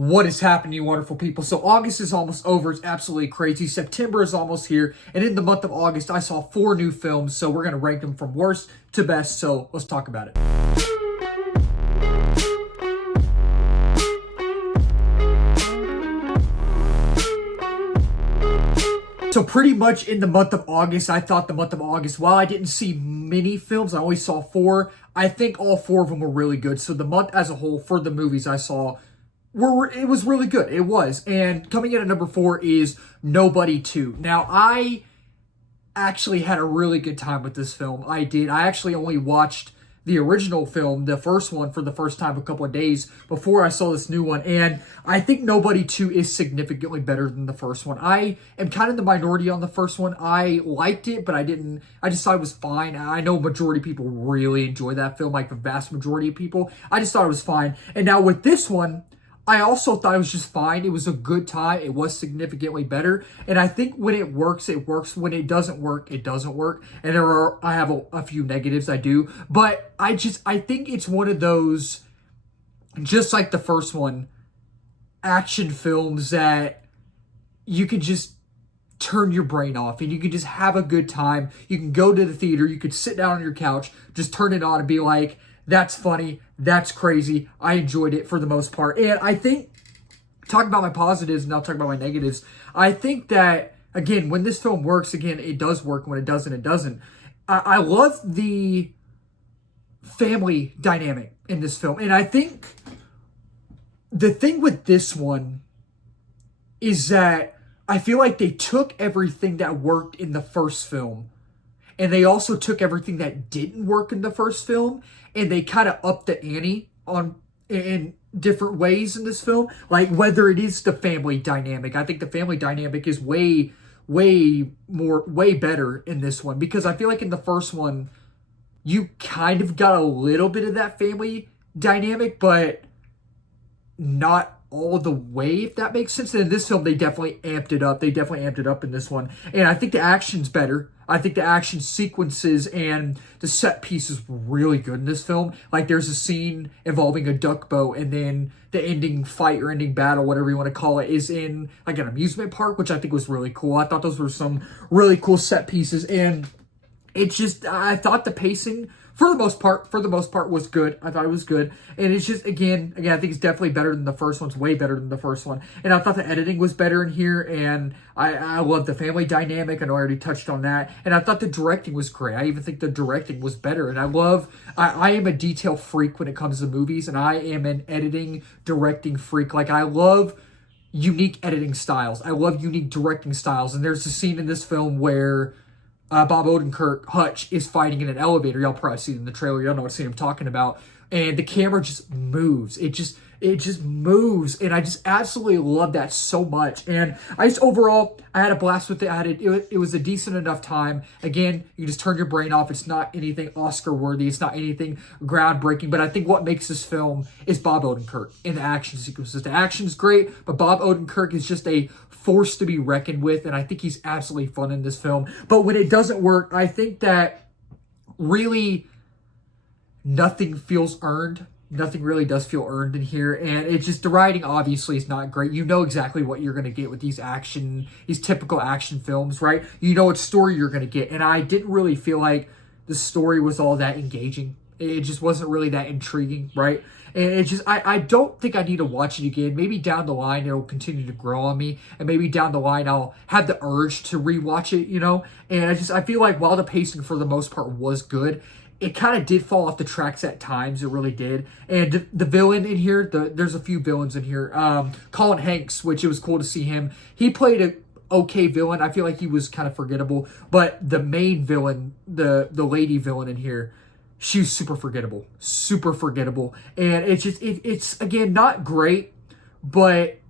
What is happening, you wonderful people? So August is almost over. It's absolutely crazy. September is almost here. And in the month of August, I saw 4 new films. So we're going to rank them from worst to best. So let's talk about it. So pretty much in the month of August, I thought the month of August, while I didn't see many films, I only saw 4. I think all 4 of them were really good. So the month as a whole for the movies I saw, it was really good. It was. And coming in at number 4 is Nobody 2. Now, I actually had a really good time with this film. I did. I actually only watched the original film, the first one, for the first time a couple of days before I saw this new one. And I think Nobody 2 is significantly better than the first one. I am kind of the minority on the first one. I liked it, but I just thought it was fine. I know majority of people really enjoy that film, like the vast majority of people. I just thought it was fine. And now with this one, I also thought it was just fine. It was a good time. It was significantly better. And I think when it works, it works. When it doesn't work, it doesn't work. And I have a few negatives, I do. But I think it's one of those, just like the first one, action films that you can just turn your brain off and you can just have a good time. You can go to the theater. You could sit down on your couch, just turn it on and be like, that's funny. That's crazy. I enjoyed it for the most part. And I think, talking about my positives and I'll talk about my negatives, I think that, again, when this film works, again, it does work. When it doesn't, it doesn't. I love the family dynamic in this film. And I think the thing with this one is that I feel like they took everything that worked in the first film and they also took everything that didn't work in the first film and they kind of upped the ante in different ways in this film. Like whether it is the family dynamic. I think the family dynamic is way better in this one. Because I feel like in the first one, you kind of got a little bit of that family dynamic, but not all the way, if that makes sense. And in this film, they definitely amped it up. They definitely amped it up in this one. And I think the action's better. I think the action sequences and the set pieces were really good in this film. Like there's a scene involving a duck boat and then the ending fight or ending battle, whatever you want to call it, is in like an amusement park, which I think was really cool. I thought those were some really cool set pieces. And it's just, I thought the pacing for the most part was good. I thought it was good. And it's just, again, I think it's definitely better than the first one. It's way better than the first one. And I thought the editing was better in here. And I love the family dynamic. I know I already touched on that. And I thought the directing was great. I even think the directing was better. And I am a detail freak when it comes to movies. And I am an editing, directing freak. Like I love unique editing styles. I love unique directing styles. And there's a scene in this film where Bob Odenkirk, Hutch, is fighting in an elevator. Y'all probably see it in the trailer. Y'all know what scene I'm talking about. And the camera just moves. It just moves. And I just absolutely love that so much. And overall, I had a blast with it. It was a decent enough time. Again, you just turn your brain off. It's not anything Oscar worthy. It's not anything groundbreaking. But I think what makes this film is Bob Odenkirk in the action sequences. The action's great, but Bob Odenkirk is just a force to be reckoned with. And I think he's absolutely fun in this film. But when it doesn't work, I think that really nothing feels earned. Nothing really does feel earned in here. And it's just, the writing obviously is not great. You know exactly what you're going to get with these typical action films, right? You know what story you're going to get. And I didn't really feel like the story was all that engaging. It just wasn't really that intriguing, right? And it's just, I don't think I need to watch it again. Maybe down the line, it'll continue to grow on me. And maybe down the line, I'll have the urge to rewatch it, you know? And I feel like while the pacing for the most part was good, it kind of did fall off the tracks at times. It really did. And the villain in here, there's a few villains in here. Colin Hanks, which it was cool to see him. He played a okay villain. I feel like he was kind of forgettable. But the main villain, the lady villain in here, she was super forgettable. Super forgettable. And it's again, not great, but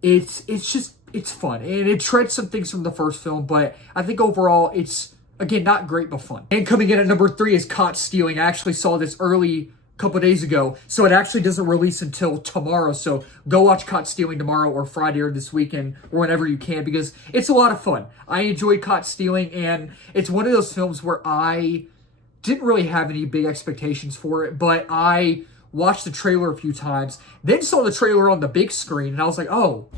it's fun. And it treads some things from the first film, but I think overall it's, again, not great, but fun. And coming in at number 3 is Caught Stealing. I actually saw this a couple days ago, so it actually doesn't release until tomorrow. So go watch Caught Stealing tomorrow or Friday or this weekend or whenever you can, because it's a lot of fun. I enjoyed Caught Stealing, and it's one of those films where I didn't really have any big expectations for it, but I watched the trailer a few times, then saw the trailer on the big screen, and I was like, oh,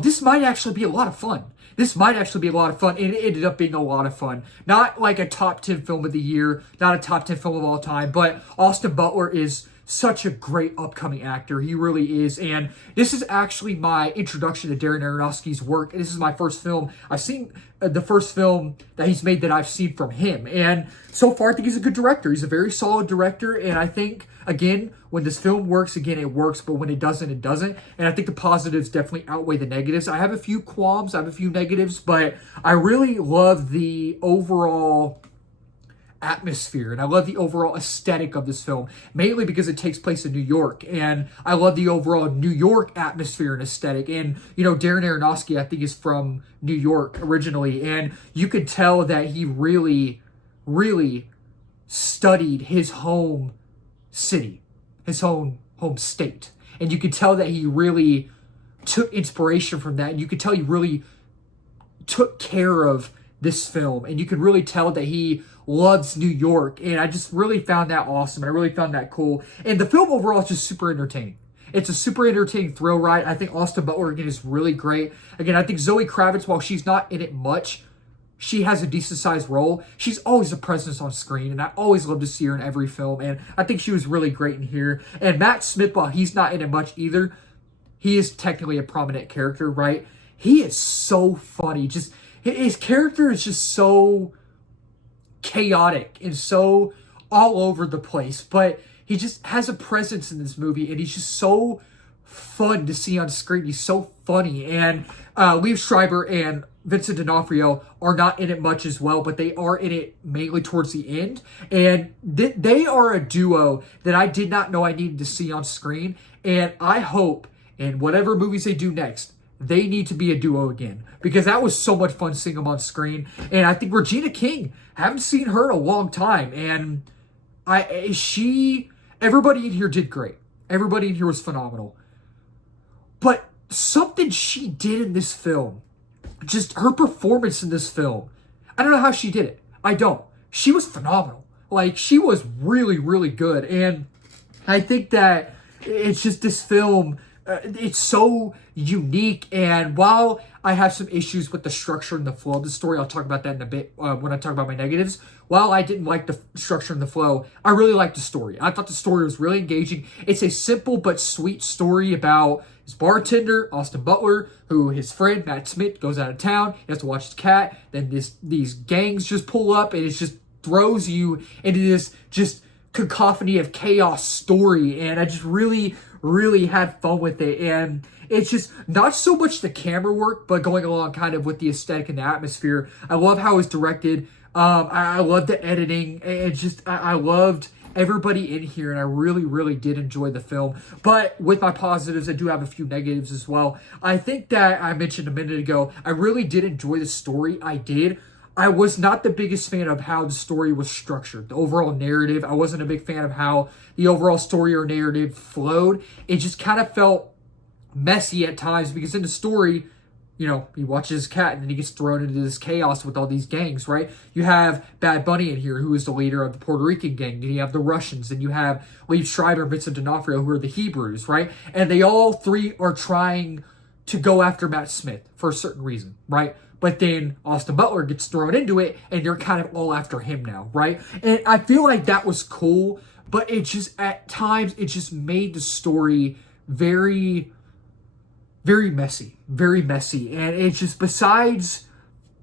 this might actually be a lot of fun. This might actually be a lot of fun, and it ended up being a lot of fun. Not like a top 10 film of the year, not a top 10 film of all time, but Austin Butler is such a great upcoming actor. He really is, and this is actually my introduction to Darren Aronofsky's work. This is my first film I've seen, the first film that he's made that I've seen from him, and so far I think he's a good director. He's a very solid director, and I think, again, when this film works, again, it works, but when it doesn't, it doesn't, and I think the positives definitely outweigh the negatives. I have a few qualms, I have a few negatives, but I really love the overall atmosphere, and I love the overall aesthetic of this film, mainly because it takes place in New York, and I love the overall New York atmosphere and aesthetic. And Darren Aronofsky, I think, is from New York originally, and you could tell that he really studied his home city, his home state, and you could tell that he really took inspiration from that, and you could tell he really took care of this film, and you could really tell that he loves New York, and I just really found that awesome. I really found that cool, and the film overall is just super entertaining. It's a super entertaining thrill ride. I think Austin Butler, again, is really great. Again, I think Zoe Kravitz, while she's not in it much, she has a decent-sized role. She's always a presence on screen, and I always love to see her in every film, and I think she was really great in here. And Matt Smith, while he's not in it much either, he is technically a prominent character, right? He is so funny. Just his character is just so chaotic and so all over the place, but he just has a presence in this movie, and he's just so fun to see on screen. He's so funny, and Liev Schreiber and Vincent D'Onofrio are not in it much as well, but they are in it mainly towards the end, and they are a duo that I did not know I needed to see on screen, and I hope in whatever movies they do next, they need to be a duo again, because that was so much fun seeing them on screen. And I think Regina King, haven't seen her in a long time, and everybody in here did great. Everybody in here was phenomenal. But something she did in this film, just her performance in this film, I don't know how she did it. I don't. She was phenomenal. Like, she was really good, and I think that it's just this film, it's so unique, and while I have some issues with the structure and the flow of the story, I'll talk about that in a bit when I talk about my negatives. While I didn't like the structure and the flow, I really liked the story. I thought the story was really engaging. It's a simple but sweet story about his bartender, Austin Butler, who his friend, Matt Smith, goes out of town. He has to watch his cat. Then these gangs just pull up, and it just throws you into this just cacophony of chaos story. And I just really had fun with it. And it's just not so much the camera work, but going along kind of with the aesthetic and the atmosphere. I love how it's directed. I love the editing. And I loved everybody in here, and I really did enjoy the film. But with my positives, I do have a few negatives as well. I think that I mentioned a minute ago, I really did enjoy the story. I did. I was not the biggest fan of how the story was structured, the overall narrative. I wasn't a big fan of how the overall story or narrative flowed. It just kind of felt messy at times, because in the story, he watches his cat, and then he gets thrown into this chaos with all these gangs, right? You have Bad Bunny in here, who is the leader of the Puerto Rican gang. Then you have the Russians, and you have Liev Schreiber and Vincent D'Onofrio, who are the Hebrews, right? And they all three are trying to go after Matt Smith for a certain reason, right? But then Austin Butler gets thrown into it, and they're kind of all after him now, right? And I feel like that was cool, but it just, at times, it just made the story very messy. And it's just, besides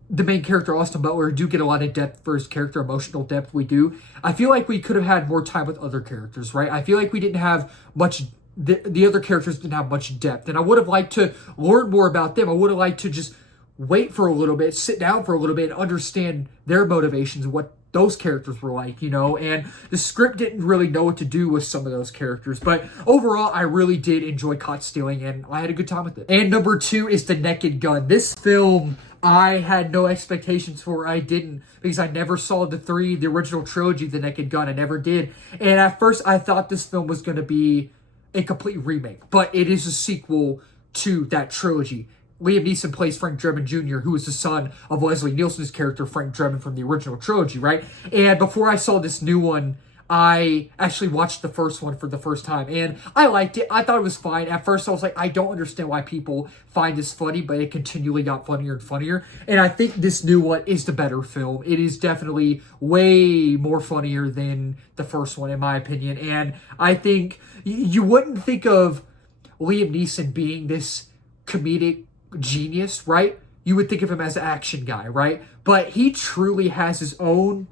the main character, Austin Butler, do get a lot of depth for his character, emotional depth we do. I feel like we could have had more time with other characters, right? I feel like we didn't have much, the other characters didn't have much depth, and I would have liked to learn more about them. I would have liked to just wait for a little bit, sit down for a little bit, and understand their motivations, what those characters were like, and the script didn't really know what to do with some of those characters. But overall, I really did enjoy Caught Stealing, and I had a good time with it. And number 2 is The Naked Gun. This film, I had no expectations for. I didn't, because I never saw the original trilogy, The Naked Gun. I never did. And at first, I thought this film was going to be a complete remake, but it is a sequel to that trilogy. Liam Neeson plays Frank Drebin Jr., who is the son of Leslie Nielsen's character, Frank Drebin, from the original trilogy, right? And before I saw this new one, I actually watched the first one for the first time, and I liked it. I thought it was fine. At first, I was like, I don't understand why people find this funny, but it continually got funnier and funnier. And I think this new one is the better film. It is definitely way more funnier than the first one, in my opinion. And I think you wouldn't think of Liam Neeson being this comedic genius, right? You would think of him as an action guy, right? But he truly has his own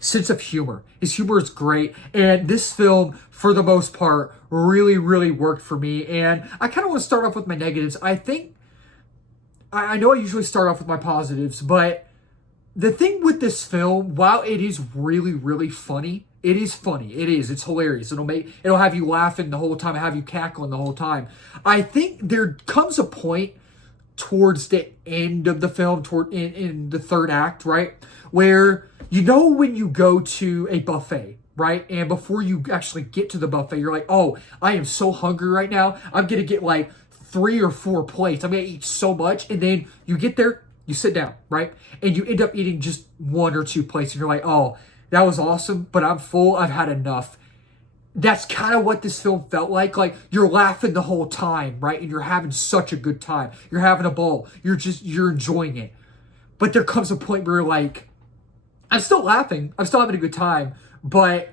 sense of humor. His humor is great, and this film, for the most part, really, really worked for me. And I kind of want to start off with my negatives. I know I usually start off with my positives, but the thing with this film, while it is really, really funny, it is funny. It is. It's hilarious. It'll have you laughing the whole time, have you cackling the whole time. I think there comes a point towards the end of the film, in the third act, right, where when you go to a buffet, right, and before you actually get to the buffet, you're like, oh, I am so hungry right now. I'm gonna get like 3 or 4 plates. I'm gonna eat so much, and then you get there, you sit down, right, and you end up eating just 1 or 2 plates, and you're like, oh, that was awesome, but I'm full. I've had enough. That's kind of what this film felt like. Like, you're laughing the whole time, right? And you're having such a good time. You're having a ball. You're enjoying it. But there comes a point where you're like, I'm still laughing. I'm still having a good time. But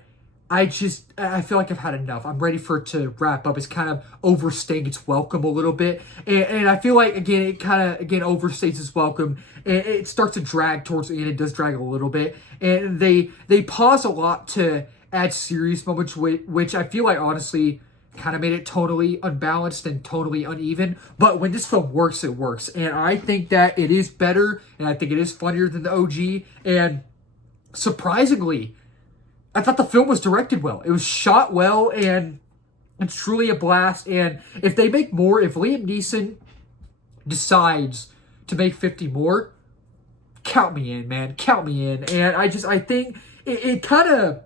I feel like I've had enough. I'm ready for it to wrap up. It's kind of overstaying its welcome a little bit. And I feel like, again, it kind of, overstays its welcome. And it starts to drag towards the end. It does drag a little bit. And they pause a lot to add serious moments, which I feel like, honestly, kind of made it totally unbalanced and totally uneven. But when this film works, it works. And I think that it is better, and I think it is funnier than the OG. And surprisingly, I thought the film was directed well. It was shot well, and it's truly a blast. And if they make more, if Liam Neeson decides to make 50 more, count me in, man. Count me in. And I think it kind of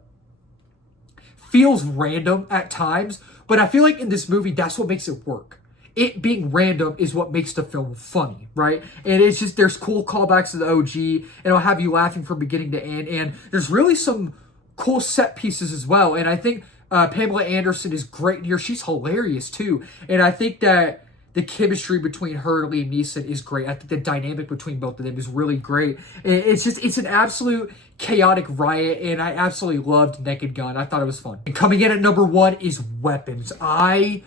feels random at times, but I feel like in this movie, that's what makes it work. It being random is what makes the film funny, right? And it's just, there's cool callbacks to the OG, and it'll have you laughing from beginning to end, and there's really some cool set pieces as well. And I think Pamela Anderson is great here. She's hilarious too. And I think that the chemistry between her and Liam Neeson is great. I think the dynamic between both of them is really great. It's an absolute chaotic riot, and I absolutely loved Naked Gun. I thought it was fun. And coming in at number 1 is Weapons. I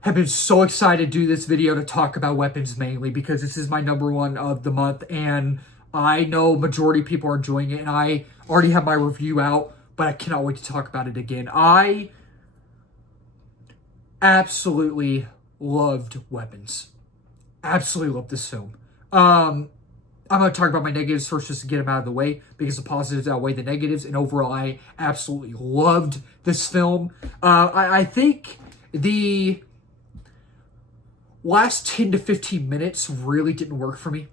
have been so excited to do this video to talk about Weapons mainly because this is my number 1 of the month, and I know majority of people are enjoying it, and I already have my review out, but I cannot wait to talk about it again. I absolutely loved Weapons. Absolutely loved this film. I'm going to talk about my negatives first just to get them out of the way because the positives outweigh the negatives, and overall I absolutely loved this film. I think the last 10 to 15 minutes really didn't work for me.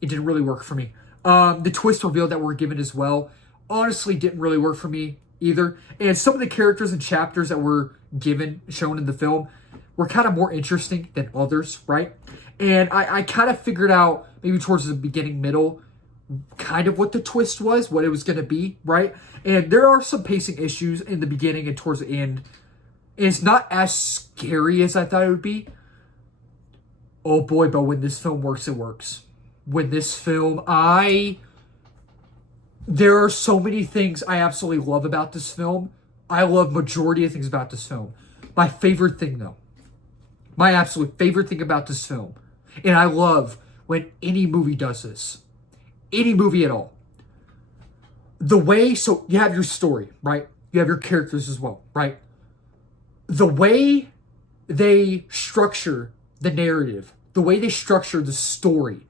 It didn't really work for me. The twist reveal that we're given as well honestly didn't really work for me either. And some of the characters and chapters that were shown in the film were kind of more interesting than others, right? And I kind of figured out maybe towards the beginning, middle, kind of what the twist was, what it was going to be, right? And there are some pacing issues in the beginning and towards the end. And it's not as scary as I thought it would be. Oh boy, but when this film works, it works. When this film, there are so many things I absolutely love about this film. I love majority of things about this film. My favorite thing, though, my absolute favorite thing about this film, and I love when any movie does this, any movie at all, the way, so you have your story, right? You have your characters as well, right? The way they structure the narrative, the way they structure the story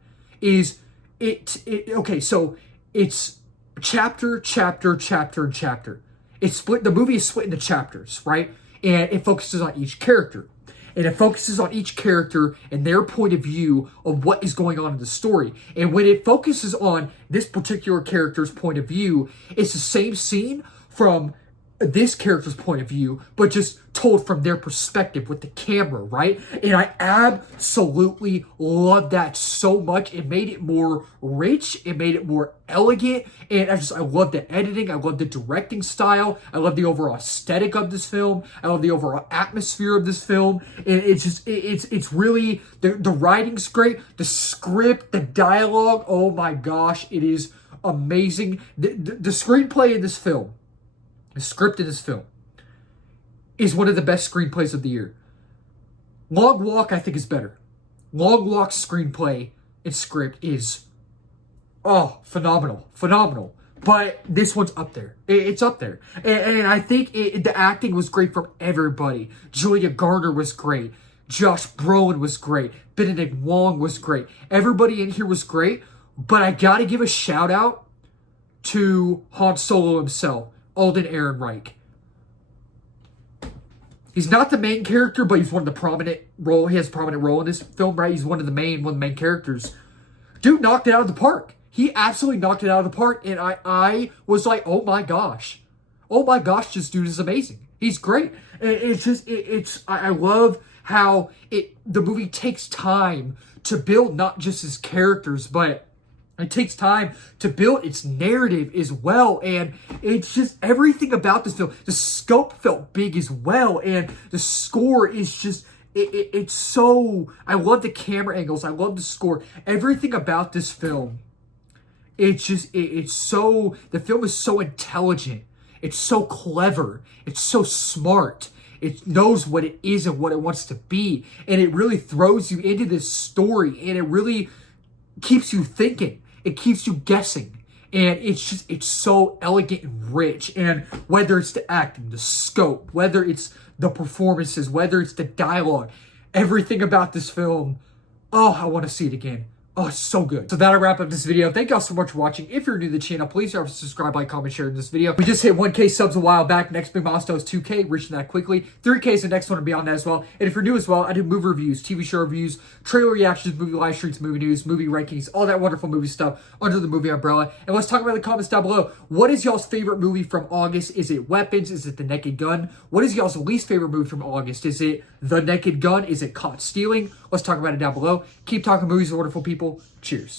is, okay, so it's chapter, chapter, chapter, and chapter. It's split, the movie is split into chapters, right? And it focuses on each character. And it focuses on each character and their point of view of what is going on in the story. And when it focuses on this particular character's point of view, it's the same scene from this character's point of view, but just told from their perspective with the camera, right? And I absolutely love that so much. It made it more rich. It made it more elegant. And I love the editing. I love the directing style. I love the overall aesthetic of this film. I love the overall atmosphere of this film. And it's really, the writing's great. The script, the dialogue, oh my gosh, it is amazing. The screenplay in this film, the script in this film, is one of the best screenplays of the year. Long Walk, I think, is better. Long Walk's screenplay and script is, phenomenal. Phenomenal. But this one's up there. It's up there. And I think the acting was great from everybody. Julia Garner was great. Josh Brolin was great. Benedict Wong was great. Everybody in here was great. But I gotta give a shout out to Han Solo himself, Alden Ehrenreich. He's not the main character, but he's one of the prominent role. He has a prominent role in this film, right? He's one of the main characters. Dude knocked it out of the park. He absolutely knocked it out of the park, and I was like, oh my gosh, this dude is amazing. He's great. I love how the movie takes time to build not just his characters, but it takes time to build its narrative as well. And it's just everything about this film. The scope felt big as well. And the score is just, it's so, I love the camera angles. I love the score. Everything about this film, the film is so intelligent. It's so clever. It's so smart. It knows what it is and what it wants to be. And it really throws you into this story. And it really keeps you thinking. It keeps you guessing. And it's so elegant and rich. And whether it's the acting, the scope, whether it's the performances, whether it's the dialogue, everything about this film, I want to see it again. Oh, it's so good. So that'll wrap up this video. Thank y'all so much for watching. If you're new to the channel, please subscribe, like, comment, share in this video. We just hit 1K subs a while back. Next big milestone is 2K, reaching that quickly. 3K is the next one to be on that as well. And if you're new as well, I do movie reviews, TV show reviews, trailer reactions, movie live streams, movie news, movie rankings, all that wonderful movie stuff under the movie umbrella. And let's talk about in the comments down below. What is y'all's favorite movie from August? Is it Weapons? Is it The Naked Gun? What is y'all's least favorite movie from August? Is it The Naked Gun? Is it Caught Stealing? Let's talk about it down below. Keep talking movies, wonderful people. Cheers.